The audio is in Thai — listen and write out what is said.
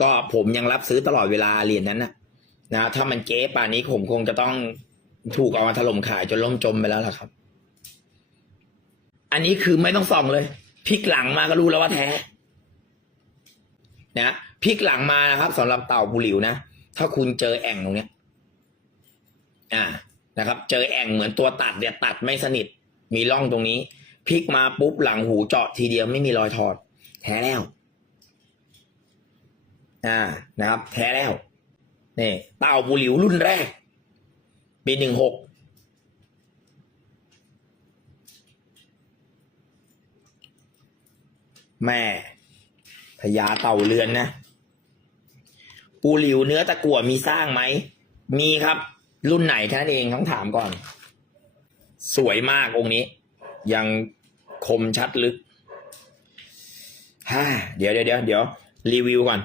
ก็ผมยังรับซื้อตลอดเวลาเหรียญนั้นนะนะถ้ามันเก๊ป่านนี้ผมคงจะต้องถูกเอามาถล่มขายจนล่มจมไปแล้วล่ะครับ อันนี้คือไม่ต้องส่องเลยพลิกหลังมาก็รู้แล้วว่าแท้ นะพลิกหลังมานะครับสำหรับเต่าบุหลิวนะถ้าคุณเจอแอ่งตรงเนี้ย อ่านะครับ เจอแอ่งเหมือนตัวตัดเนี่ยตัดไม่สนิท มีร่องตรงนี้พลิกมาปุ๊บหลังหูเจาะทีเดียวไม่มีรอยถอด แท้แล้ว อ่านะครับแท้แล้วนี่เต่าบุหลิวรุ่นแรกปีหนึ่งหกแม่พญาเต่าเรือนนะปูหลิวเนื้อตะกั่วมีสร้างไหม มีครับ รุ่นไหนแค่นั้นเองต้องถามก่อน สวยมากองค์นี้ ยังคมชัดลึกฮ่าเดี๋ยวเดี๋ยวเดี๋ยวเดี๋ยวรีวิวก่อน